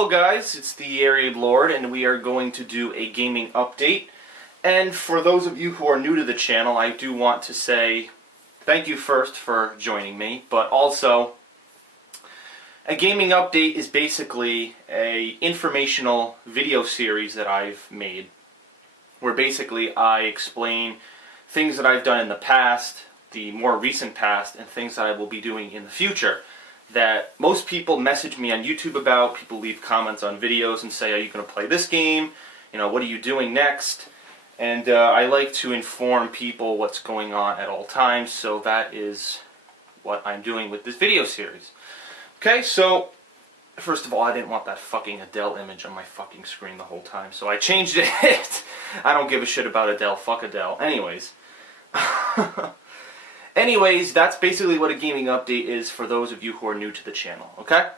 Hello guys, it's the Area Lord, and we are going to do a gaming update. And for those of you who are new to the channel, I do want to say thank you first for joining me, but also a gaming update is basically a informational video series that I've made, where basically I explain things that I've done in the past, the more recent past, and things that I will be doing in the future that most people message me on YouTube about. People leave comments on videos and say, are you going to play this game? You know, what are you doing next? And I like to inform people what's going on at all times, so that is what I'm doing with this video series. Okay, so first of all, I didn't want that fucking Adele image on my fucking screen the whole time, so I changed it. I don't give a shit about Adele. Fuck Adele. Anyways, that's basically what a gaming update is for those of you who are new to the channel, okay?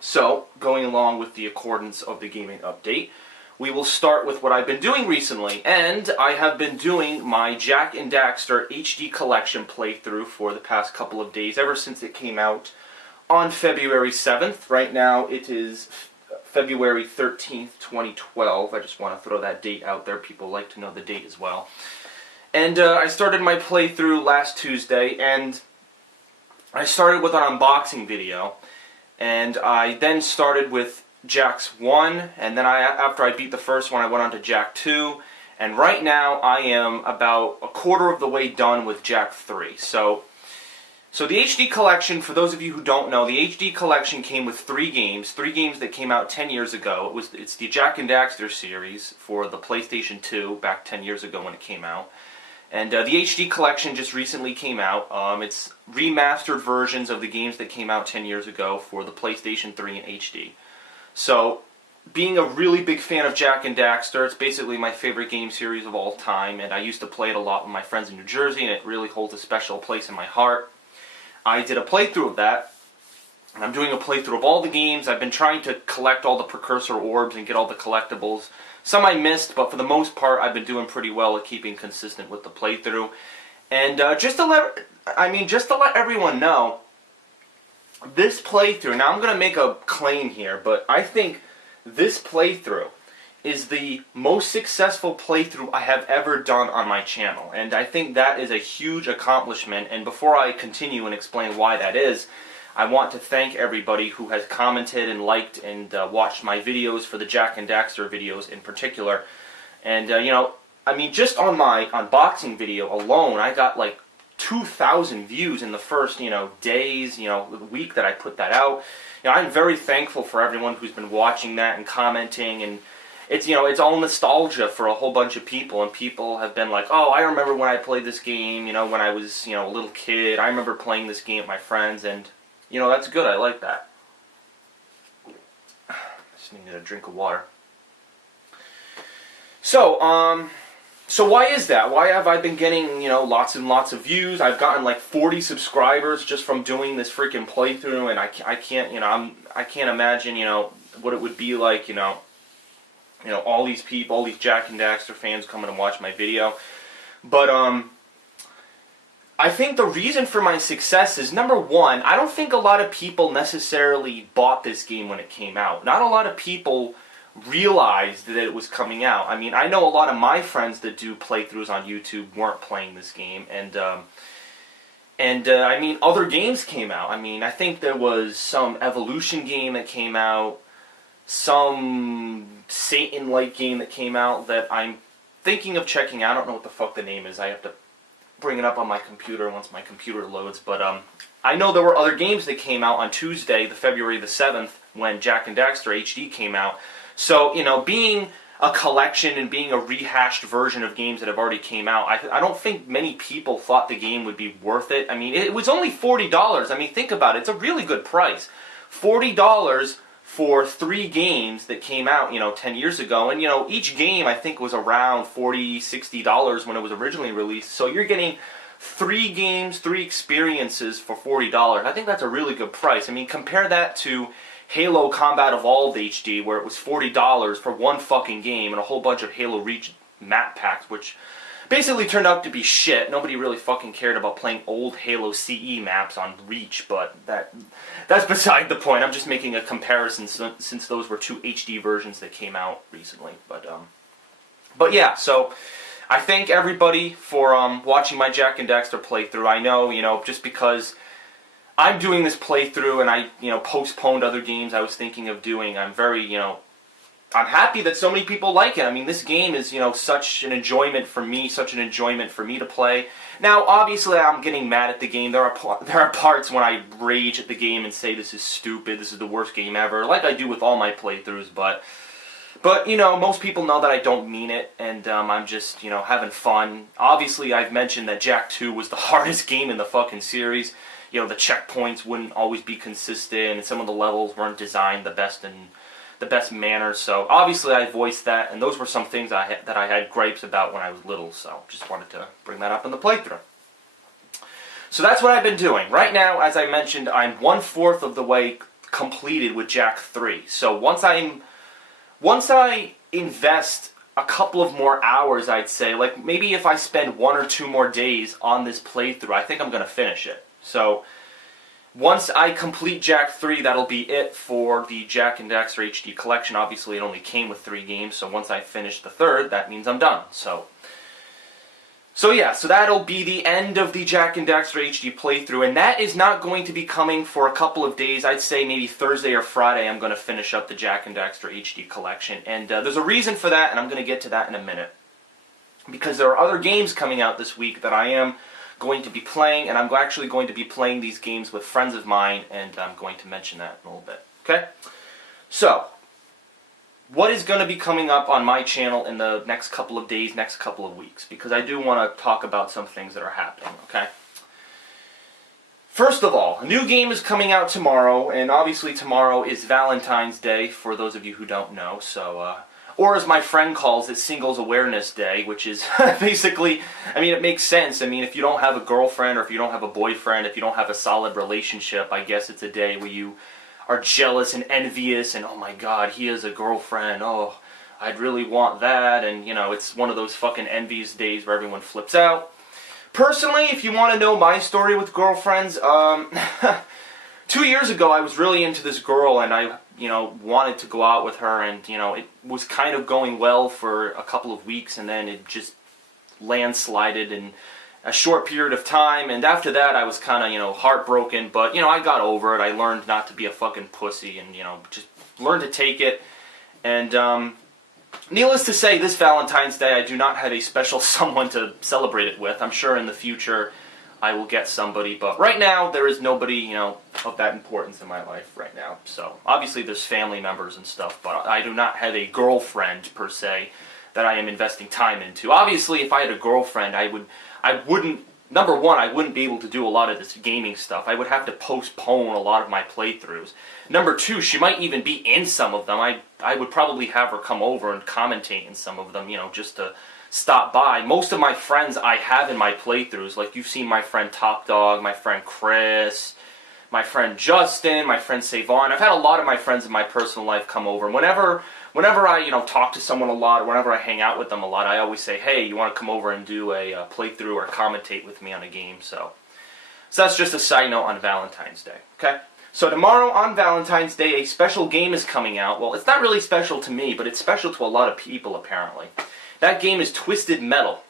So, going along with the accordance of the gaming update, we will start with what I've been doing recently. And I have been doing my Jak and Daxter HD collection playthrough for the past couple of days, ever since it came out on February 7th. Right now it is February 13th, 2012. I just want to throw that date out there. People like to know the date as well. And I started my playthrough last Tuesday, and I started with an unboxing video, and I then started with Jak's 1, and then after I beat the first one, I went on to Jak 2, and right now I am about a quarter of the way done with Jak 3. So the HD collection, for those of you who don't know, the HD collection came with three games that came out 10 years ago. It's the Jak and Daxter series for the PlayStation 2 back 10 years ago when it came out. And the HD collection just recently came out. It's remastered versions of the games that came out 10 years ago for the PlayStation 3 in HD. So, being a really big fan of Jak and Daxter, it's basically my favorite game series of all time, and I used to play it a lot with my friends in New Jersey, and it really holds a special place in my heart. I did a playthrough of that, and I'm doing a playthrough of all the games. I've been trying to collect all the precursor orbs and get all the collectibles. Some I missed, but for the most part, I've been doing pretty well at keeping consistent with the playthrough. And just to let everyone know, this playthrough, now I'm going to make a claim here, but I think this playthrough is the most successful playthrough I have ever done on my channel. And I think that is a huge accomplishment. And before I continue and explain why that is, I want to thank everybody who has commented and liked and watched my videos for the Jak and Daxter videos in particular. And, just on my unboxing video alone, I got like 2,000 views in the first, days, the week that I put that out. I'm very thankful for everyone who's been watching that and commenting, and it's all nostalgia for a whole bunch of people, and people have been like, oh, I remember when I played this game, when I was, a little kid. I remember playing this game with my friends, and that's good. I like that. I just need a drink of water. So why is that? Why have I been getting, lots and lots of views? I've gotten like 40 subscribers just from doing this freaking playthrough, and I can't, I can't imagine, what it would be like, all these people, all these Jak and Daxter fans coming to watch my video. But, I think the reason for my success is, number one, I don't think a lot of people necessarily bought this game when it came out. Not a lot of people realized that it was coming out. I mean, I know a lot of my friends that do playthroughs on YouTube weren't playing this game, and other games came out. I mean, I think there was some Evolution game that came out, some Satan-like game that came out that I'm thinking of checking out. I don't know what the fuck the name is. I have to bring it up on my computer once my computer loads, but I know there were other games that came out on Tuesday, February the 7th, when Jak and Daxter HD came out. So, being a collection and being a rehashed version of games that have already came out, I don't think many people thought the game would be worth it. I mean, it was only $40. I mean, think about it. It's a really good price. $40 for three games that came out, 10 years ago. And, each game, I think, was around $40, $60 when it was originally released. So you're getting three games, three experiences for $40. I think that's a really good price. I mean, compare that to Halo Combat Evolved HD, where it was $40 for one fucking game and a whole bunch of Halo Reach map packs, which basically turned out to be shit. Nobody really fucking cared about playing old Halo CE maps on Reach, but that's beside the point. I'm just making a comparison since those were 2 HD versions that came out recently. But yeah, so I thank everybody for watching my Jak and Daxter playthrough. I know, just because I'm doing this playthrough and I, postponed other games I was thinking of doing, I'm very, I'm happy that so many people like it. I mean, this game is, such an enjoyment for me, to play. Now, obviously, I'm getting mad at the game. There are parts when I rage at the game and say this is stupid, this is the worst game ever, like I do with all my playthroughs, but most people know that I don't mean it, and I'm just, having fun. Obviously, I've mentioned that Jak 2 was the hardest game in the fucking series. The checkpoints wouldn't always be consistent, and some of the levels weren't designed the best manner. So obviously, I voiced that, and those were some things that I had gripes about when I was little. So just wanted to bring that up in the playthrough. So that's what I've been doing. Right now, as I mentioned, I'm 1/4 of the way completed with Jak 3. So once I invest a couple of more hours, I'd say, like maybe if I spend 1 or 2 more days on this playthrough, I think I'm going to finish it. So once I complete Jak 3, that'll be it for the Jak and Daxter HD collection. Obviously, it only came with 3 games, so once I finish the 3rd, that means I'm done. So yeah, so that'll be the end of the Jak and Daxter HD playthrough, and that is not going to be coming for a couple of days. I'd say maybe Thursday or Friday I'm going to finish up the Jak and Daxter HD collection, and there's a reason for that, and I'm going to get to that in a minute. Because there are other games coming out this week that I am going to be playing, and I'm actually going to be playing these games with friends of mine, and I'm going to mention that in a little bit. Okay? So, what is going to be coming up on my channel in the next couple of days, next couple of weeks? Because I do want to talk about some things that are happening, okay? First of all, a new game is coming out tomorrow, and obviously tomorrow is Valentine's Day, for those of you who don't know, so, or as my friend calls it, Singles Awareness Day, which is basically, I mean, it makes sense. I mean, if you don't have a girlfriend, or if you don't have a boyfriend, if you don't have a solid relationship, I guess it's a day where you are jealous and envious, and oh my god, he has a girlfriend, oh, I'd really want that, and it's one of those fucking envious days where everyone flips out. Personally, if you want to know my story with girlfriends, 2 years ago I was really into this girl, and I wanted to go out with her, and it was kind of going well for a couple of weeks, and then it just landslided in a short period of time, and after that I was kind of, heartbroken, but, I got over it. I learned not to be a fucking pussy, and, just learned to take it, and, needless to say, this Valentine's Day I do not have a special someone to celebrate it with. I'm sure in the future I will get somebody, but right now there is nobody, of that importance in my life right now. So, obviously there's family members and stuff, but I do not have a girlfriend, per se, that I am investing time into. Obviously, if I had a girlfriend, I wouldn't, number one, I wouldn't be able to do a lot of this gaming stuff. I would have to postpone a lot of my playthroughs. Number two, she might even be in some of them. I would probably have her come over and commentate in some of them, just to stop by. Most of my friends I have in my playthroughs, like you've seen my friend Top Dog, my friend Chris, my friend Justin, my friend Savon. I've had a lot of my friends in my personal life come over. Whenever I, talk to someone a lot, or whenever I hang out with them a lot, I always say, hey, you want to come over and do a playthrough or commentate with me on a game? So that's just a side note on Valentine's Day, okay? So tomorrow on Valentine's Day, a special game is coming out. Well, it's not really special to me, but it's special to a lot of people, apparently. That game is Twisted Metal.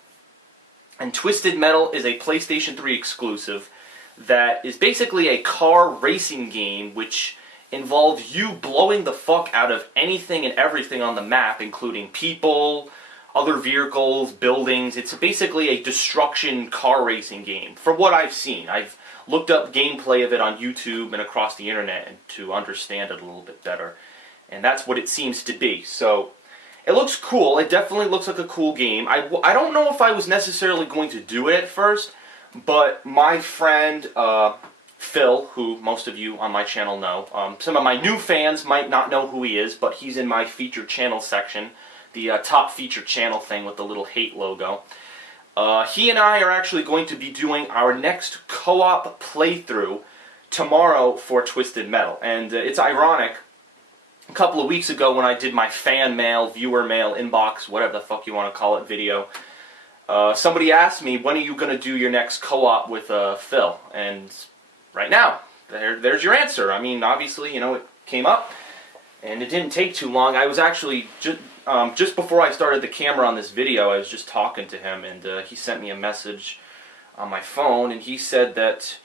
And Twisted Metal is a PlayStation 3 exclusive that is basically a car racing game which involves you blowing the fuck out of anything and everything on the map, including people, other vehicles, buildings. It's basically a destruction car racing game, from what I've seen. I've looked up gameplay of it on YouTube and across the internet to understand it a little bit better. And that's what it seems to be. So, it looks cool. It definitely looks like a cool game. I don't know if I was necessarily going to do it at first, but my friend Phil, who most of you on my channel know, some of my new fans might not know who he is, but he's in my featured channel section, the top featured channel thing with the little hate logo. He and I are actually going to be doing our next co-op playthrough tomorrow for Twisted Metal, and it's ironic. A couple of weeks ago when I did my fan mail, viewer mail, inbox, whatever the fuck you want to call it, video, somebody asked me, when are you going to do your next co-op with Phil? And right now, there's your answer. I mean, obviously, it came up, and it didn't take too long. I was actually, just before I started the camera on this video, I was just talking to him, and he sent me a message on my phone, and he said that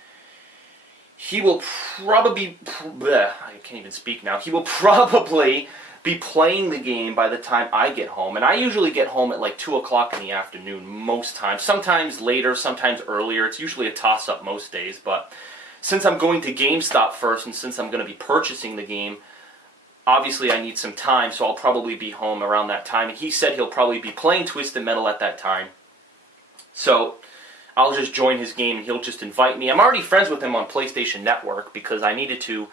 he will probably, I can't even speak now, he will probably be playing the game by the time I get home. And I usually get home at like 2 o'clock in the afternoon most times. Sometimes later, sometimes earlier. It's usually a toss-up most days. But since I'm going to GameStop first, and since I'm going to be purchasing the game, obviously I need some time, so I'll probably be home around that time. And he said he'll probably be playing Twisted Metal at that time. So I'll just join his game and he'll just invite me. I'm already friends with him on PlayStation Network because I need to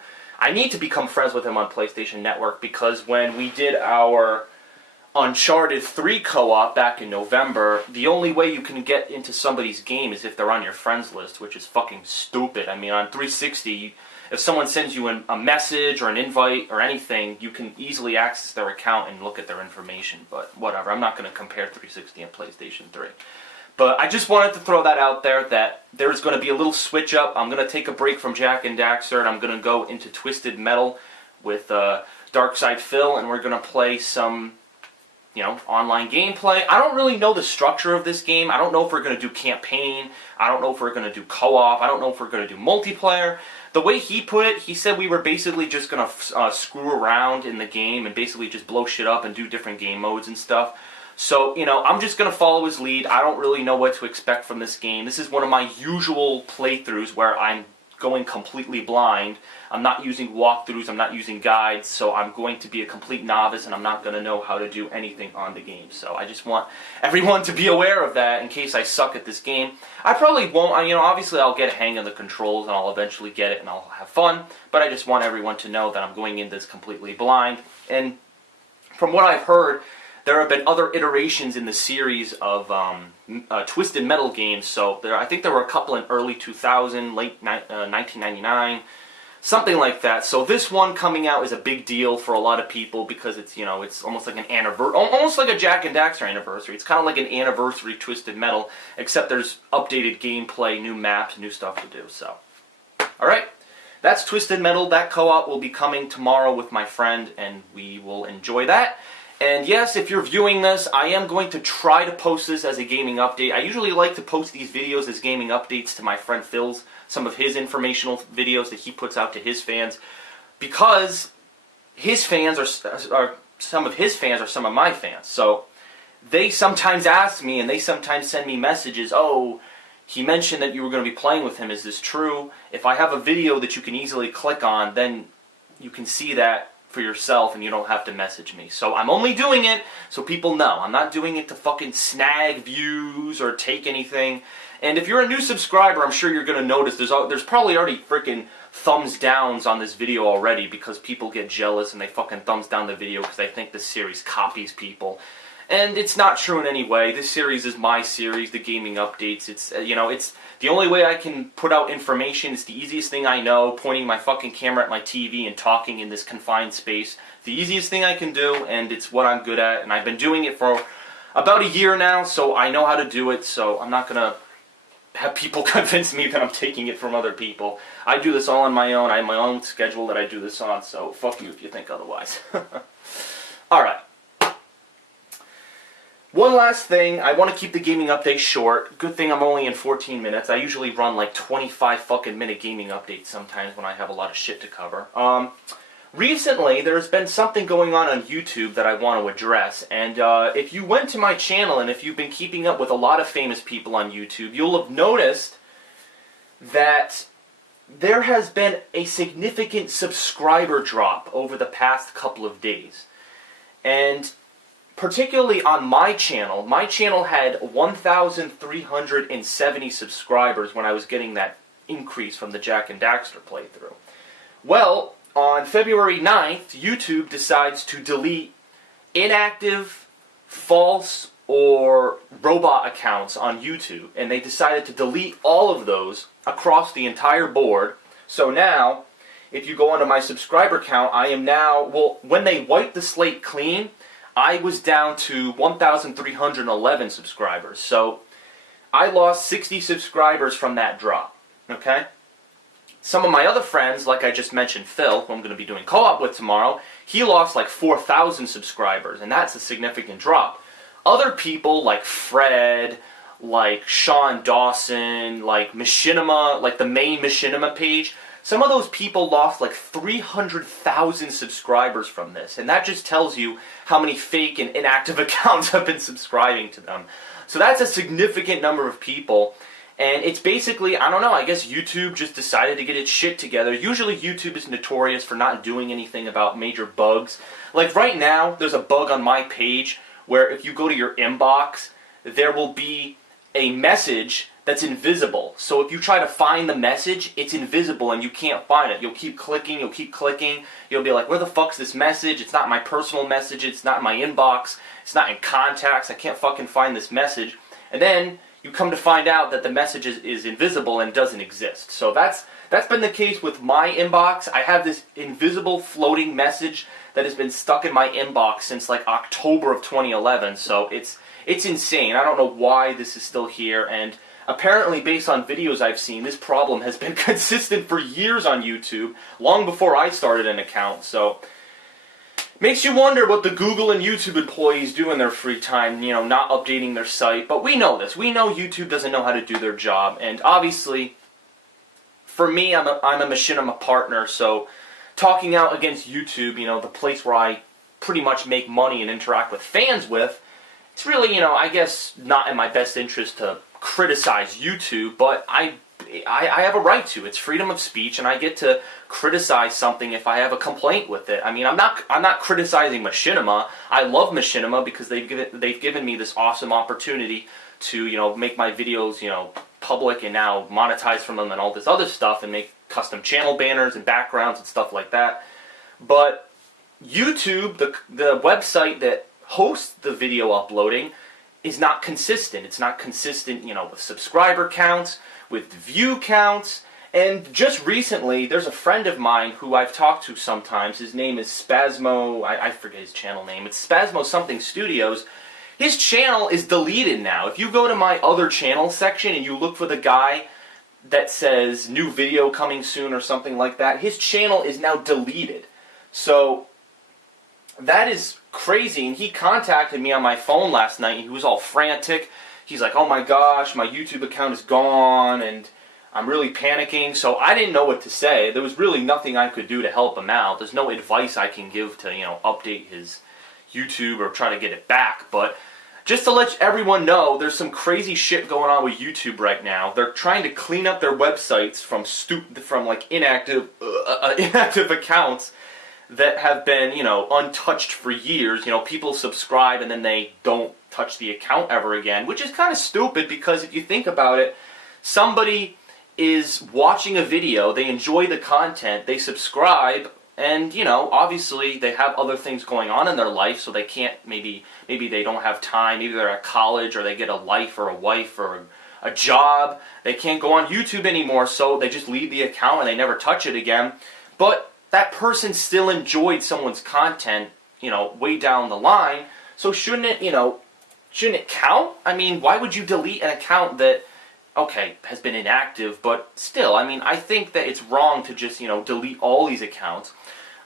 become friends with him on PlayStation Network because when we did our Uncharted 3 co-op back in November, the only way you can get into somebody's game is if they're on your friends list, which is fucking stupid. I mean, on 360, if someone sends you a message or an invite or anything, you can easily access their account and look at their information. But whatever, I'm not going to compare 360 and PlayStation 3. But I just wanted to throw that out there, that there's going to be a little switch up. I'm going to take a break from Jak and Daxter, and I'm going to go into Twisted Metal with Darkside Phil, and we're going to play some, online gameplay. I don't really know the structure of this game. I don't know if we're going to do campaign. I don't know if we're going to do co-op. I don't know if we're going to do multiplayer. The way he put it, he said we were basically just going to screw around in the game and basically just blow shit up and do different game modes and stuff. So, I'm just going to follow his lead. I don't really know what to expect from this game. This is one of my usual playthroughs where I'm going completely blind. I'm not using walkthroughs, I'm not using guides, so I'm going to be a complete novice and I'm not going to know how to do anything on the game. So I just want everyone to be aware of that in case I suck at this game. I probably won't. Obviously I'll get a hang of the controls and I'll eventually get it and I'll have fun, but I just want everyone to know that I'm going into this completely blind. And from what I've heard, there have been other iterations in the series of Twisted Metal games. So I think there were a couple in early 2000, late 1999, something like that. So this one coming out is a big deal for a lot of people because it's it's almost like an anniversary, almost like a Jak and Daxter anniversary. It's kind of like an anniversary Twisted Metal, except there's updated gameplay, new maps, new stuff to do. So, all right. That's Twisted Metal. That co-op will be coming tomorrow with my friend, and we will enjoy that. And yes, if you're viewing this, I am going to try to post this as a gaming update. I usually like to post these videos as gaming updates to my friend Phil's, some of his informational videos that he puts out to his fans, because his fans are some of his fans are some of my fans. So they sometimes ask me and they sometimes send me messages, oh, he mentioned that you were going to be playing with him, is this true? If I have a video that you can easily click on, then you can see that for yourself and you don't have to message me. So I'm only doing it so people know. I'm not doing it to fucking snag views or take anything. And if you're a new subscriber, I'm sure you're going to notice there's probably already freaking thumbs downs on this video already because people get jealous and they fucking thumbs down the video because they think this series copies people. And it's not true in any way. This series is my series, the gaming updates. It's it's the only way I can put out information. It's the easiest thing I know, pointing my fucking camera at my TV and talking in this confined space. The easiest thing I can do, and it's what I'm good at. And I've been doing it for about a year now, so I know how to do it. So I'm not going to have people convince me that I'm taking it from other people. I do this all on my own. I have my own schedule that I do this on, so fuck you if you think otherwise. Alright. One last thing, I want to keep the gaming update short. Good thing I'm only in 14 minutes. I usually run like 25 fucking minute gaming updates sometimes when I have a lot of shit to cover. Recently, there's been something going on YouTube that I want to address. And if you went to my channel and if you've been keeping up with a lot of famous people on YouTube, you'll have noticed that there has been a significant subscriber drop over the past couple of days. And particularly on my channel had 1,370 subscribers when I was getting that increase from the Jak and Daxter playthrough. Well, on February 9th, YouTube decides to delete inactive, false, or robot accounts on YouTube. And they decided to delete all of those across the entire board. So now, if you go onto my subscriber count, I am now, well, when they wipe the slate clean, I was down to 1,311 subscribers. So I lost 60 subscribers from that drop, okay? Some of my other friends, like I just mentioned, Phil, who I'm going to be doing co-op with tomorrow, he lost like 4,000 subscribers, and that's a significant drop. Other people like Fred, like Sean Dawson, like Machinima, like the main Machinima page, some of those people lost like 300,000 subscribers from this, and that just tells you how many fake and inactive accounts have been subscribing to them. So that's a significant number of people. And it's basically, I don't know, I guess YouTube just decided to get its shit together. Usually YouTube is notorious for not doing anything about major bugs. Like right now, there's a bug on my page where if you go to your inbox, there will be a message that's invisible. So if you try to find the message, it's invisible and you can't find it. You'll keep clicking, you'll be like, where the fuck's this message? It's not my personal message, it's not in my inbox, it's not in contacts, I can't fucking find this message. And then you come to find out that the message is invisible and doesn't exist. So that's been the case with my inbox. I have this invisible floating message that has been stuck in my inbox since like October of 2011. So it's insane. I don't know why this is still here, and apparently based on videos I've seen, this problem has been consistent for years on YouTube, long before I started an account. So makes you wonder what the Google and YouTube employees do in their free time, you know, not updating their site. But we know this. We know YouTube doesn't know how to do their job. And obviously, for me, I'm a Machinima partner, so talking out against YouTube, you know, the place where I pretty much make money and interact with fans with, it's really, you know, I guess not in my best interest to criticize YouTube, but I have a right to. It's freedom of speech, and I get to criticize something if I have a complaint with it. I mean, I'm not criticizing Machinima. I love Machinima because they've given me this awesome opportunity to, you know, make my videos, you know, public and now monetize from them and all this other stuff and make custom channel banners and backgrounds and stuff like that. But YouTube, the website that hosts the video uploading, is not consistent. It's not consistent, you know, with subscriber counts, with view counts. And just recently, there's a friend of mine who I've talked to sometimes. His name is Spasmo, I forget his channel name. It's Spasmo something Studios. His channel is deleted now. If you go to my other channel section and you look for the guy that says new video coming soon or something like that, his channel is now deleted. So that is crazy. And he contacted me on my phone last night. He was all frantic. He's like, oh my gosh, my YouTube account is gone, and I'm really panicking. So I didn't know what to say. There was really nothing I could do to help him out. There's no advice I can give to, you know, update his YouTube or try to get it back. But just to let everyone know, there's some crazy shit going on with YouTube right now. They're trying to clean up their websites from like inactive accounts that have been, you know, untouched for years. You know, people subscribe and then they don't touch the account ever again, which is kind of stupid because if you think about it, somebody is watching a video, they enjoy the content, they subscribe, and, you know, obviously they have other things going on in their life, so they can't, maybe they don't have time, maybe they're at college, or they get a life or a wife or a job, they can't go on YouTube anymore, so they just leave the account and they never touch it again. But that person still enjoyed someone's content, you know, way down the line, so shouldn't it count? I mean, why would you delete an account that, okay, has been inactive, but still, I mean, I think that it's wrong to just, you know, delete all these accounts.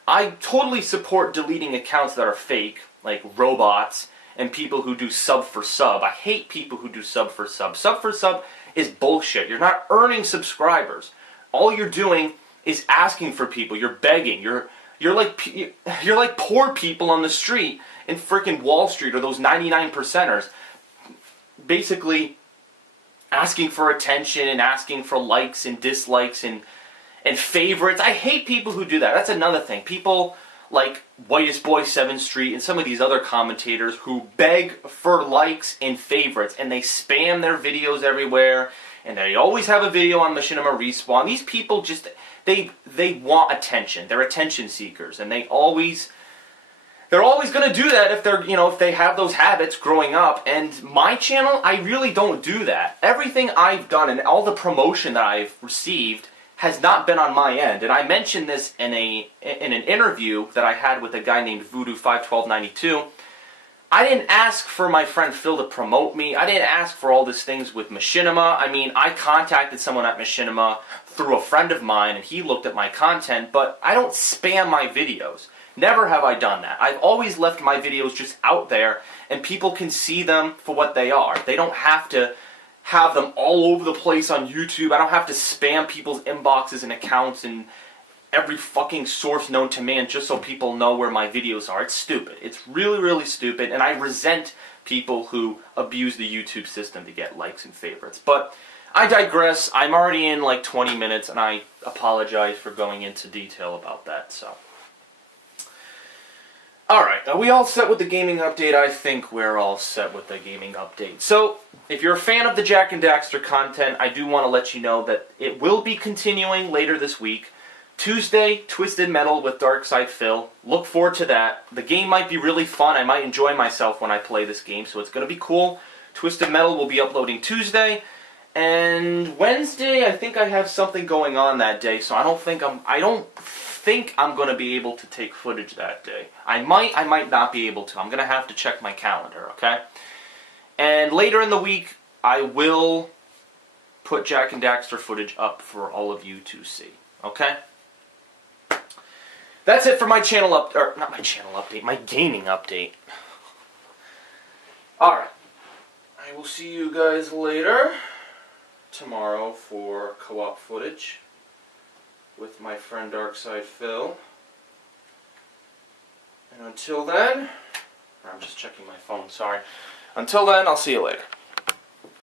I totally support deleting accounts that are fake, like robots, and people who do sub for sub. I hate people who do sub for sub. Sub for sub is bullshit. You're not earning subscribers. All you're doing is asking for people. You're begging. You're like poor people on the street in frickin' Wall Street, or those 99%ers, basically asking for attention and asking for likes and dislikes and favorites. I hate people who do that. That's another thing. People like Whitest Boy 7th Street and some of these other commentators who beg for likes and favorites, and they spam their videos everywhere, and they always have a video on Machinima Respawn. These people just, they want attention. They're attention seekers, and they're always going to do that if they're, you know, if they have those habits growing up. And my channel, I really don't do that. Everything I've done and all the promotion that I've received has not been on my end. And I mentioned this in an interview that I had with a guy named Voodoo51292. I didn't ask for my friend Phil to promote me. I didn't ask for all these things with Machinima. I mean, I contacted someone at Machinima through a friend of mine, and he looked at my content, but I don't spam my videos. Never have I done that. I've always left my videos just out there, and people can see them for what they are. They don't have to have them all over the place on YouTube. I don't have to spam people's inboxes and accounts and every fucking source known to man just so people know where my videos are. It's stupid. It's really, really stupid, and I resent people who abuse the YouTube system to get likes and favorites. But I digress. I'm already in like 20 minutes, and I apologize for going into detail about that, so. Alright, are we all set with the gaming update? I think we're all set with the gaming update. So, if you're a fan of the Jak and Daxter content, I do want to let you know that it will be continuing later this week. Tuesday, Twisted Metal with Darkside Phil. Look forward to that. The game might be really fun. I might enjoy myself when I play this game, so it's going to be cool. Twisted Metal will be uploading Tuesday. And Wednesday, I think I have something going on that day, so I don't think I'm going to be able to take footage that day. I might not be able to. I'm going to have to check my calendar, okay? And later in the week, I will put Jak and Daxter footage up for all of you to see, okay? That's it for my channel not my channel update, my gaming update. Alright. I will see you guys later tomorrow for co-op footage with my friend Darkside Phil. And until then, I'm just checking my phone, sorry. Until then, I'll see you later.